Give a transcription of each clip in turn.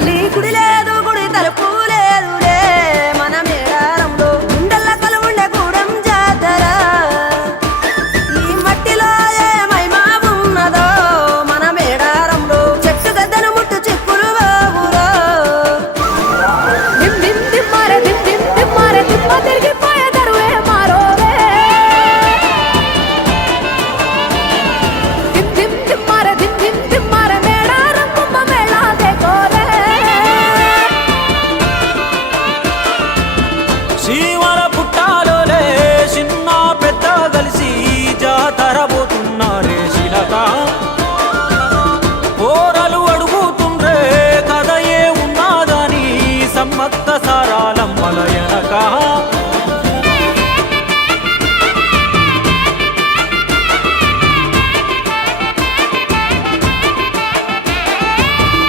తల్లి గుడి లేదు గుడి తలుపు లేదులే మన మేడారంలో గుండెల్ల కలువుండే గూడెం జాతర ఈ మట్టిలో ఏ మహిమా ఉన్నదో మన మేడారంలో చెట్టు గద్దను ముట్టు చిక్కులు బాబురో దిమ్ దిమ్ దిమ్మారే దిమ్ దిమ్ దిమ్మారే దిమ్మ తిరిగిపోయే దరువే మారోరే దిమ్ దిమ్ దిమ్మారే దిమ్ దిమ్ దిమ్మారే మేడారం కుంభ మేళా దేకోరే శివల పుట్టాలోలే చిన్న పెద్ద కలిసి జాతర పోతున్నారే శిలక పోరలు అడుగుతుండ్రే కథ ఏ ఉన్నాదని సమ్మక్క సారాలమ్మల ఎనక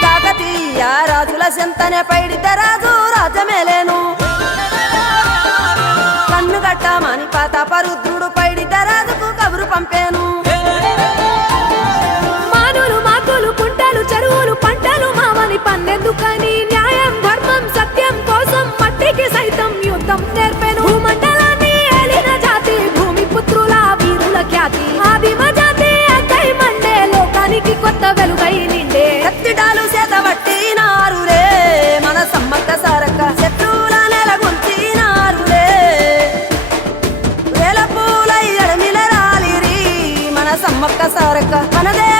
కాకతీయ రాజుల సెంతనే పైడిత రాజు రాజమేలేను కన్ను గట్టమని పాతాపరుద్రుడు పైడిత రాజుకు కబురు పంపేను మానులు మాకులు కుంటలు చెరువులు పంటలు మామని పన్నెందుకని న్యాయం ధర్మం సత్యం కోసం మట్టికి సైతం యుద్ధం నేర్పెను భూమండలాన్ని ఏలిన జాతి భూమి పుత్రుల వీరుల ఖ్యాతి ఆదిమ జాతి అక్కై మండే లోకానికి కొత్త వెలుగై నిండే కత్తిడాలు చేతబట్టినారులే మన సమ్మక్క సారక్క శత్రువుల నెలగొల్చినారులే వేల పూల ఎడమిల రాలిరి మన సమ్మక్క సారక్క మనదే